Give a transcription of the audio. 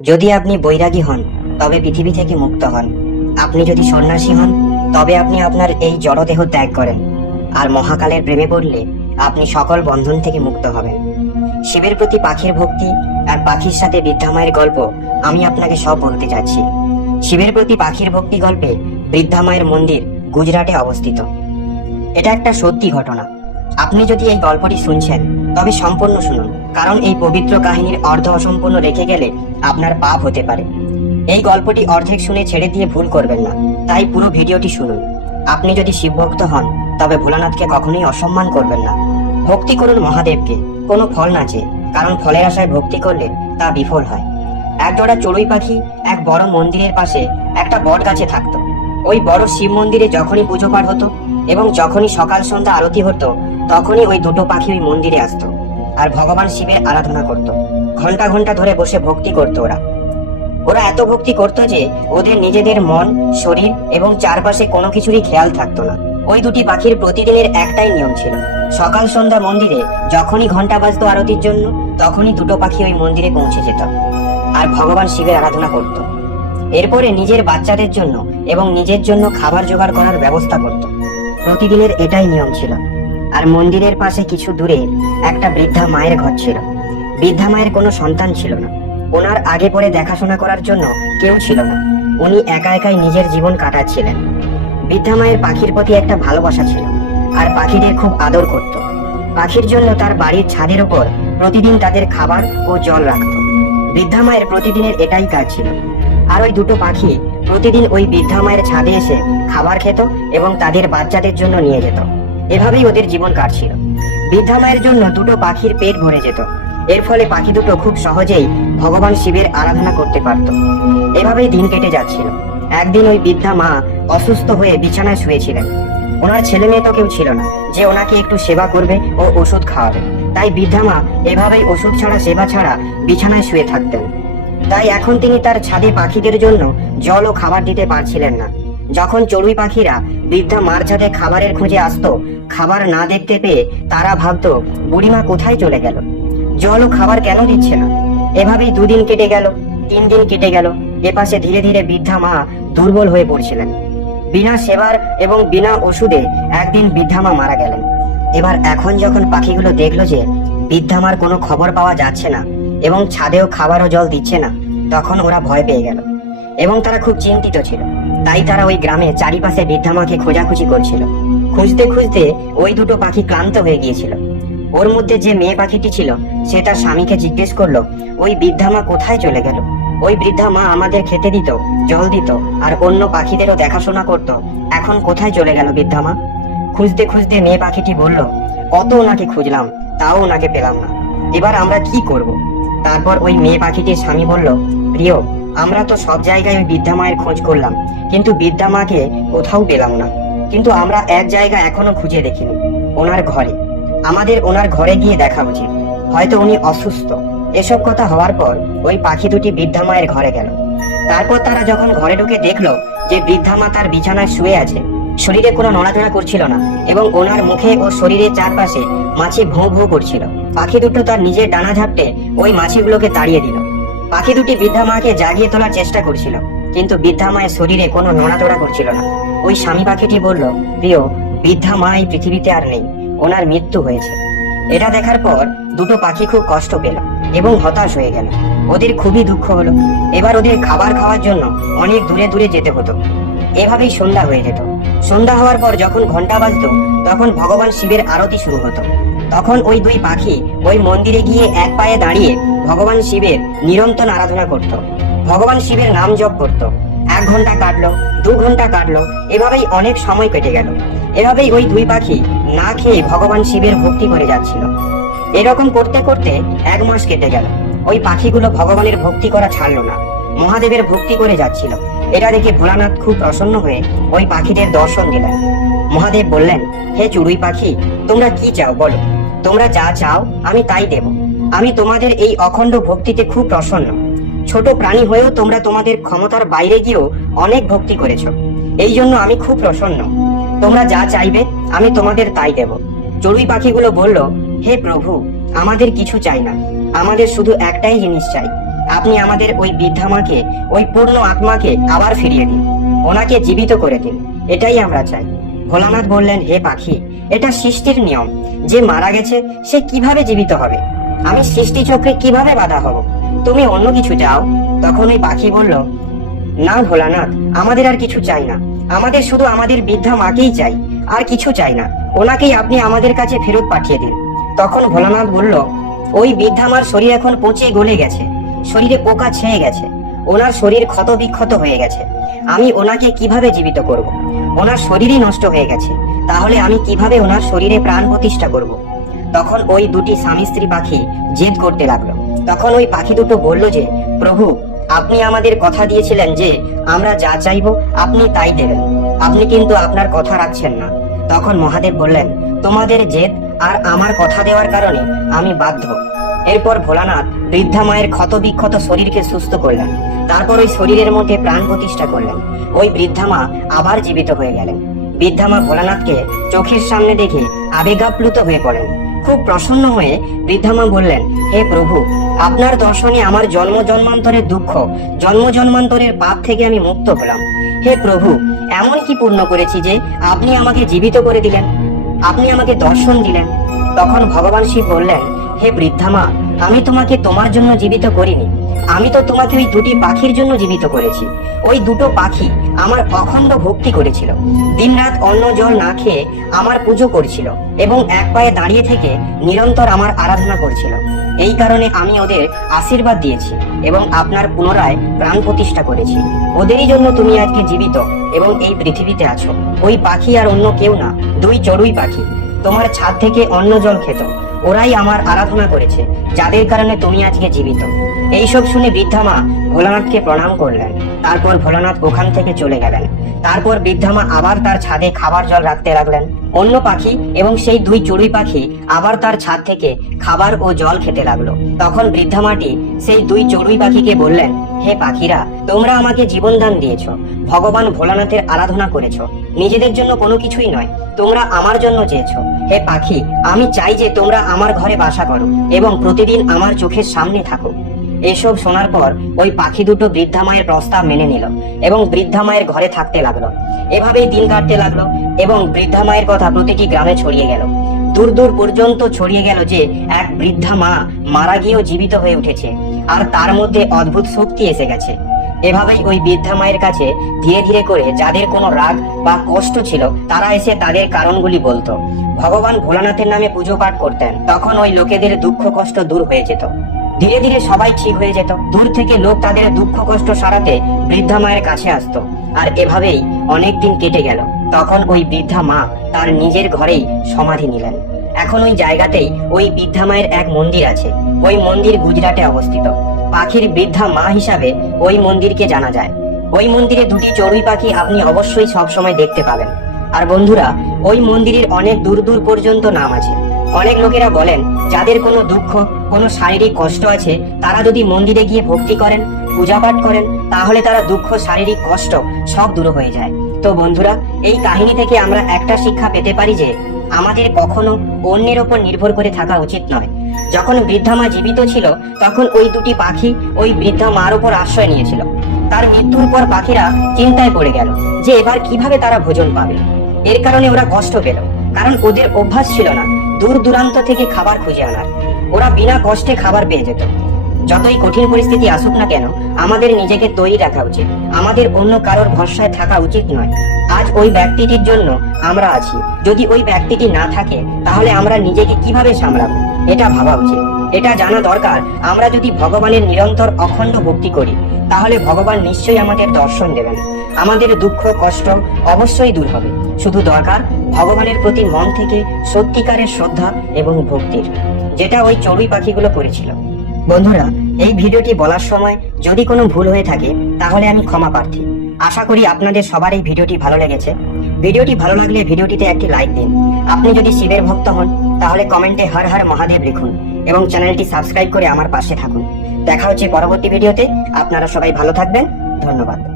যদি আপনি বৈরাগী হন, তবে পৃথিবী থেকে মুক্ত হন। আপনি যদি সন্ন্যাসী হন, তবে আপনি আপনার এই জড়দেহ ত্যাগ করেন। আর মহাকালের প্রেমে পড়লে আপনি সকল বন্ধন থেকে মুক্ত হবেন। শিবের প্রতি পাখির ভক্তি আর পাখির সাথে বৃদ্ধামায়ের গল্প আমি আপনাকে সব বলতে যাচ্ছি। শিবের প্রতি পাখির ভক্তি গল্পে বৃদ্ধামায়ের মন্দির গুজরাটে অবস্থিত। এটা একটা সত্যি ঘটনা। আপনি যদি এই গল্পটি শুনছেন, তবে সম্পূর্ণ শুনুন, কারণ এই পবিত্র কাহিনীর অর্ধ অসম্পূর্ণ রেখে গেলে আপনার পাপ হতে পারে। এই গল্পটি অর্ধেক শুনে ছেড়ে দিয়ে ভুল করবেন না, তাই পুরো ভিডিওটি শুনুন। আপনি যদি শিবভক্ত হন, তবে ভোলানাথকে কখনোই অসম্মান করবেন না। ভক্তি করুন মহাদেবকে, কোনো ফল না চেয়ে কারণ ফলের আশায় ভক্তি করলে তা বিফল হয়। একজোড়া চড়ুই পাখি এক বড় মন্দিরের পাশে একটা বট গাছে থাকতো। ওই বড় শিব মন্দিরে যখনই পুজো পাঠ হতো এবং যখনই সকাল সন্ধ্যা আরতি হতো, তখনই ওই দুটো পাখি ওই মন্দিরে আসতো আর ভগবান শিবের আরাধনা করত। ঘণ্টা ঘণ্টা ধরে বসে ভক্তি করতো ওরা। ওরা এত ভক্তি করতো যে ওদের নিজেদের মন, শরীর এবং চারপাশে কোনো কিছুরই খেয়াল থাকতো না। ওই দুটি পাখির প্রতিদিনের একটাই নিয়ম ছিল। সকাল সন্ধ্যা মন্দিরে যখনই ঘণ্টা বাজতো আরতির জন্য, তখনই দুটো পাখি ওই মন্দিরে পৌঁছে যেত আর ভগবান শিবের আরাধনা করত। এরপরে নিজের বাচ্চাদের জন্য এবং নিজের জন্য খাবার জোগাড় করার ব্যবস্থা করত। প্রতিদিনের এটাই নিয়ম ছিল। আর মন্দিরের পাশে কিছু দূরে একটা বৃদ্ধা মায়ের ঘর ছিল। বৃদ্ধা মায়ের কোনো সন্তান ছিল না। ওনার আগে পরে দেখাশোনা করার জন্য কেউ ছিল না। উনি একা একাই নিজের জীবন কাটাচ্ছিলেন। বৃদ্ধা মায়ের পাখির প্রতি একটা ভালোবাসা ছিল, আর পাখিদের খুব আদর করত। পাখির জন্য তার বাড়ির ছাদের ওপর প্রতিদিন তাদের খাবার ও জল রাখতো। বৃদ্ধা মায়ের প্রতিদিনের এটাই কাজ ছিল। আর ওই দুটো পাখি প্রতিদিন ওই বৃদ্ধা মায়ের ছাদে এসে খাবার খেত এবং তাদের বাচ্চাদের জন্য নিয়ে যেত। এভাবেই ওদের জীবন কাটছিল। বৃদ্ধা মায়ের জন্য দুটো পাখির পেট ভরে যেত। এর ফলে পাখি দুটো খুব সহজেই ভগবান শিবের আরাধনা করতে পারত। এভাবেই দিন কেটে যাচ্ছিল। একদিন ওই বৃদ্ধা মা অসুস্থ হয়ে বিছানায় শুয়েছিলেন। ওনার ছেলে মেয়ে তো কেউ ছিল না, যে ওনাকে একটু সেবা করবে ও ওষুধ খাওয়াবে। তাই বৃদ্ধা মা এভাবেই ওষুধ ছাড়া, সেবা ছাড়া বিছানায় শুয়ে থাকতেন। তাই এখন তিনি তার ছাদে পাখিদের জন্য জল ও খাবার দিতে পারছিলেন না। যখন চড়ুই পাখিরা বৃদ্ধা মার ছাদে খাবারের খোঁজে আসতো, খাবার না দেখতে পেয়ে তারা ভাবতো, বুড়িমা কোথায় চলে গেল? জল ও খাবার কেন দিচ্ছে না? এভাবেই দুদিন কেটে গেল, তিন দিন কেটে গেল। এপাশে ধীরে ধীরে বৃদ্ধা মা দুর্বল হয়ে পড়ছিলেন। বিনা সেবার এবং বিনা ওষুধে একদিন বৃদ্ধা মা মারা গেলেন। এবার এখন যখন পাখিগুলো দেখল যে বৃদ্ধামার কোনো খবর পাওয়া যাচ্ছে না এবং ছাদেও খাবার ও জল দিচ্ছে না। তখন ওরা ভয় পেয়ে গেল। এবং তারা খুব চিন্তিত ছিল। তাই তারা ওই গ্রামে চারিপাশে বৃদ্ধামাকে খোঁজাখুঁজি করছিল। খুঁজতে খুঁজতে ওই দুটো পাখি ক্লান্ত হয়ে গিয়েছিল। ওর মধ্যে যে মেয়ে পাখিটি ছিল, সে তার স্বামীকে জিজ্ঞেস করল, ওই বৃদ্ধা মা কোথায় চলে গেল? ওই বৃদ্ধা মা আমাদের খেতে দিত, জল দিত, আর অন্য পাখিদেরও দেখাশোনা করত। এখন কোথায় চলে গেল বৃদ্ধা মা খুঁজতে খুঁজতে মেয়ে পাখিটি বলল, কত ওনাকে খুঁজলাম, তাও ওনাকে পেলাম না। এবার আমরা কি করব? তারপর ওই মেয়ে পাখিটির স্বামী বলল, প্রিয়, আমরা তো সব জায়গায় ওই বৃদ্ধা মায়ের খোঁজ করলাম, কিন্তু বৃদ্ধা মাকে কোথাও পেলাম না। কিন্তু আমরা এক জায়গা এখনও খুঁজে দেখিনি, ওনার ঘরে। আমাদের ওনার ঘরে গিয়ে দেখা উচিত। হয়তো উনি অসুস্থ। এসব কথা হওয়ার পর ওই পাখি দুটি বৃদ্ধা মায়ের ঘরে গেল। তারপর তারা যখন ঘরে ঢুকে দেখল যে বৃদ্ধা মা তার বিছানায় শুয়ে আছে শরীরে কোনো নড়াচড়া করছিল না এবং ওনার মুখে ও শরীরের চারপাশে মাছি ভোঁ ভোঁ করছিল। পাখি দুটো তার নিজের ডানা ঝাপটে ওই মাছিগুলোকে তাড়িয়ে দিল। পাখি দুটি বৃদ্ধা মাকে জাগিয়ে তোলার চেষ্টা করছিল, কিন্তু বৃদ্ধা মায়ের শরীরে কোনো নড়াচড়া করছিল না। ওই স্বামী পাখিটি বলল, প্রিয়, বৃদ্ধা মা এই পৃথিবীতে আর নেই, ওনার মৃত্যু হয়েছে। এটা দেখার পর দুটো পাখি খুব কষ্ট পেল এবং হতাশ হয়ে গেল। ওদের খুবই দুঃখ হলো। এবার ওদের খাবার খাওয়ার জন্য অনেক দূরে দূরে যেতে হতো। এভাবেই সন্ধ্যা হয়ে যেত। সন্ধ্যা হওয়ার পর যখন ঘণ্টা বাজতো, তখন ভগবান শিবের আরতি শুরু হতো। তখন ওই দুই পাখি ওই মন্দিরে গিয়ে এক পায়ে দাঁড়িয়ে ভগবান শিবের নিরন্তর আরাধনা করত। ভগবান শিবের নাম জপ করত। এক ঘণ্টা কাটলো, দু ঘণ্টা কাটলো, এভাবেই অনেক সময় কেটে গেল। এভাবেই ওই দুই পাখি না খেয়ে ভগবান শিবের ভক্তি করে যাচ্ছিল। এরকম করতে করতে এক মাস কেটে গেল। ওই পাখিগুলো ভগবানের ভক্তি করা ছাড়লো না। মহাদেবের ভক্তি করে যাচ্ছিল। এটা দেখে ভোলানাথ খুব প্রসন্ন হয়ে ওই পাখিদের দর্শন দিলেন। মহাদেব বললেন, হে চড়ুই পাখি, তোমরা কি চাও বলো? তোমরা যা চাও, আমি তাই দেব। আমি তোমাদের এই অখণ্ড ভক্তিতে খুব প্রসন্ন। ছোট প্রাণী হয়েও তোমরা তোমাদের ক্ষমতার বাইরে গিয়েও অনেক ভক্তি করেছ। এই জন্য আমি খুব প্রসন্ন। তোমরা যা চাইবে, আমি তোমাদের তাই দেব। চড়ুই পাখিগুলো বলল, হে প্রভু, আমাদের কিছু চাই না। আমাদের শুধু একটাই জিনিস চাই আপনি আমাদের ওই বৃদ্ধা মাকে ওই পূর্ণ আত্মাকে আবার ফিরিয়ে দিন। ওনাকে জীবিত করে দিন। এটাই আমরা চাই। ভোলানাথ বললেন, হে পাখি, এটা সৃষ্টির নিয়ম। যে মারা গেছে, সে কীভাবে জীবিত হবে? আমি সৃষ্টি চক্রে কীভাবে বাধা হব? তুমি অন্য কিছু চাও? তখন ওই পাখি বলল, না ভোলানাথ, আমাদের আর কিছু চাই না। আমাদের শুধু আমাদের বৃদ্ধা মাকেই চাই, আর কিছু চাই না। ওনাকেই আপনি আমাদের কাছে ফেরত পাঠিয়ে দিন। তখন ভোলানাথ বলল, ওই বৃদ্ধা মার শরীর এখন পচে গলে গেছে। শরীরে পোকা ছেয়ে গেছে। ওনার শরীর ক্ষত বিক্ষত হয়ে গেছে। আমি ওনাকে কীভাবে জীবিত করব। ওনার শরীরই নষ্ট হয়ে গেছে। তাহলে আমি কীভাবে ওনার শরীরে প্রাণ প্রতিষ্ঠা করব। তখন ওই দুটি স্বামী স্ত্রী পাখি জেদ করতে লাগল। তখন ওই পাখি দুটো বলল যে, প্রভু, আপনি আমাদের কথা দিয়েছিলেন যে, আমরা যা চাইব, আপনি তাই দেবেন। আপনি কিন্তু আপনার কথা রাখছেন না। তখন মহাদেব বললেন, তোমাদের জেদ আর আমার কথা দেওয়ার কারণে আমি বাধ্য। এরপর ভোলানাথ বৃদ্ধা মায়ের ক্ষত বিক্ষত শরীরকে সুস্থ করলেন। তারপর ওই শরীরের মধ্যে প্রাণ প্রতিষ্ঠা করলেন। ওই বৃদ্ধা মা আবার জীবিত হয়ে গেলেন। বৃদ্ধা মা ভোলানাথকে চোখের সামনে দেখে আবেগাপ্লুত হয়ে পড়েন। খুব প্রসন্ন হয়ে বৃদ্ধা মা বললেন, হে প্রভু, আপনার দর্শনে আমার জন্ম জন্মান্তরের দুঃখ, জন্ম জন্মান্তরের পাপ থেকে আমি মুক্ত হলাম। হে প্রভু, এমন কি পূর্ণ করেছি যে আপনি আমাকে জীবিত করে দিলেন? আপনি আমাকে দর্শন দিলেন? তখন ভগবান শিব বললেন হে বৃদ্ধা মা আমি তোমাকে তোমার জন্য জীবিত করিনি। আমি তো তোমাকে ওই দুটি পাখির জন্য জীবিত করেছি। ওই দুটো পাখি আমার অখণ্ড ভক্তি করেছিল। দিনরাত অন্ন জল না খেয়ে আমার পুজো করছিল এবং এক পায়ে দাঁড়িয়ে থেকে নিরন্তর আমার আরাধনা করছিল। এই কারণে আমি ওদের আশীর্বাদ দিয়েছি এবং আপনার পুনরায় প্রাণ প্রতিষ্ঠা করেছি। ওদেরই জন্য তুমি আজকে জীবিত এবং এই পৃথিবীতে আছো। ওই পাখি আর অন্য কেউ না, দুই চড়ুই পাখি। তোমার ছাদ থেকে অন্ন জল খেত। ওরাই আমার আরাধনা করেছে, যাদের কারণে তুমি আজকে জীবিত। এইসব শুনে বৃদ্ধা মা ভোলানাথকে প্রণাম করলেন। তারপর ভোলানাথ ওখান থেকে চলে গেলেন। তারপর বৃদ্ধা মা আবার তার ছাদে খাবার জল রাখতে লাগলেন। অন্য পাখি এবং সেই দুই চড়ুই পাখি আবার তার ছাদ থেকে খাবার ও জল খেতে লাগল। তখন বৃদ্ধা মাটি সেই দুই চড়ুই পাখিকে বললেন হে পাখিরা, তোমরা আমাকে জীবনদান দিয়েছ, ভগবান ভোলানাথের আরাধনা করেছ। নিজেদের জন্য কোনো কিছুই নয়, তোমরা আমার জন্য চেয়েছো। হে পাখি, আমি চাই যে তোমরা আমার ঘরে বাসা করো এবং প্রতিদিন আমার চোখের সামনে থাকো। এসব শোনার পর ওই পাখি দুটো বৃদ্ধা মায়ের প্রস্তাব মেনে নিল এবং বৃদ্ধা মায়ের ঘরে থাকতে লাগল। এভাবেই দিন কাটতে লাগল এবং বৃদ্ধা মায়ের কথা প্রতিটি গ্রামে ছড়িয়ে গেল। দূর দূর পর্যন্ত ছড়িয়ে গেল যে এক বৃদ্ধা মা মারা গিয়েও জীবিত হয়ে উঠেছে, আর তার মধ্যে অদ্ভুত শক্তি এসে গেছে। এভাবেই ওই বৃদ্ধা মায়ের কাছে ধীরে ধীরে করে যাদের কোনো রাগ বা কষ্ট ছিল, তারা এসে তাদের কারণগুলি বলতো। ভগবান ভোলানাথের নামে পুজো পাঠ করতেন, তখন ওই লোকেদের দুঃখ কষ্ট দূর হয়ে যেত। ধীরে ধীরে সবাই ঠিক হয়ে যেত। দূর থেকে লোক তাদের দুঃখ কষ্ট সারাতে বৃদ্ধা মায়ের কাছে আসতো, আর এভাবেই অনেক দিন কেটে গেল। তখন ওই বৃদ্ধা মা তার নিজের ঘরেই সমাধি নিলেন। এখন ওই জায়গাতেই ওই বৃদ্ধা মায়ের এক মন্দির আছে। ওই মন্দির গুজরাটে অবস্থিত। পাখির বৃদ্ধা মা হিসাবে ওই মন্দিরকে জানা যায়। ওই মন্দিরে দুটি চড়ুই পাখি আপনি অবশ্যই সবসময় দেখতে পাবেন। আর বন্ধুরা, ওই মন্দিরের অনেক দূর দূর পর্যন্ত নাম আছে। অনেক লোকেরা বলেন, যাদের কোনো দুঃখ, কোনো শারীরিক কষ্ট আছে, তারা যদি মন্দিরে গিয়ে ভক্তি করেন পূজা পাঠ করেন, তাহলে তারা দুঃখ, শারীরিক কষ্ট সব দূর হয়ে যায়। তো বন্ধুরা, এই কাহিনী থেকে আমরা একটা শিক্ষা পেতে পারি যে, আমাদের কখনো অন্যের ওপর নির্ভর করে থাকা উচিত নয়। যখন বৃদ্ধা মা জীবিত ছিল, তখন ওই দুটি পাখি ওই বৃদ্ধা মার উপর আশ্রয় নিয়েছিল। তার মৃত্যুর পর পাখিরা চিন্তায় পড়ে গেল যে, এবার কীভাবে তারা ভোজন পাবে? এর কারণে ওরা কষ্ট পেল, কারণ ওদের অভ্যাস ছিল না, দূর দূরান্ত থেকে খাবার খুঁজে আনার। ওরা বিনা কষ্টে খাবার পেয়ে যেত। যতই কঠিন পরিস্থিতি আসুক না কেন, আমাদের নিজেকে তৈরি রাখা উচিত। আমাদের অন্য কারোর ভরসায় থাকা উচিত নয়। আজ ওই ব্যক্তিটির জন্য আমরা আছি। যদি ওই ব্যক্তিটি না থাকে, তাহলে আমরা নিজেকে কীভাবে সামলাবো? এটা ভাবা উচিত। এটা জানা দরকার, আমরা যদি ভগবানের নিরন্তর অখণ্ড ভক্তি করি, তাহলে ভগবান নিশ্চয়ই আমাদের দর্শন দেবেন। আমাদের দুঃখ, কষ্ট অবশ্যই দূর হবে। শুধু দরকার ভগবানের প্রতি মন থেকে সত্যিকারের শ্রদ্ধা এবং ভক্তির। যেটা ওই চড়ুই পাখিগুলো করেছিল। বন্ধুরা, এই ভিডিওটি বলার সময় যদি কোনো ভুল হয়ে থাকে, তাহলে আমি ক্ষমা প্রার্থী। আশা করি আপনাদের সবার এই ভিডিওটি ভালো লেগেছে। ভিডিওটি ভালো লাগলে ভিডিওটিতে একটি লাইক দিন। আপনি যদি শিবের ভক্ত হন, তাহলে কমেন্টে হর হর মহাদেব লিখুন এবং চ্যানেলটি সাবস্ক্রাইব করে আমার পাশে থাকুন। দেখা হচ্ছে পরবর্তী ভিডিওতে। আপনারা সবাই ভালো থাকবেন। ধন্যবাদ।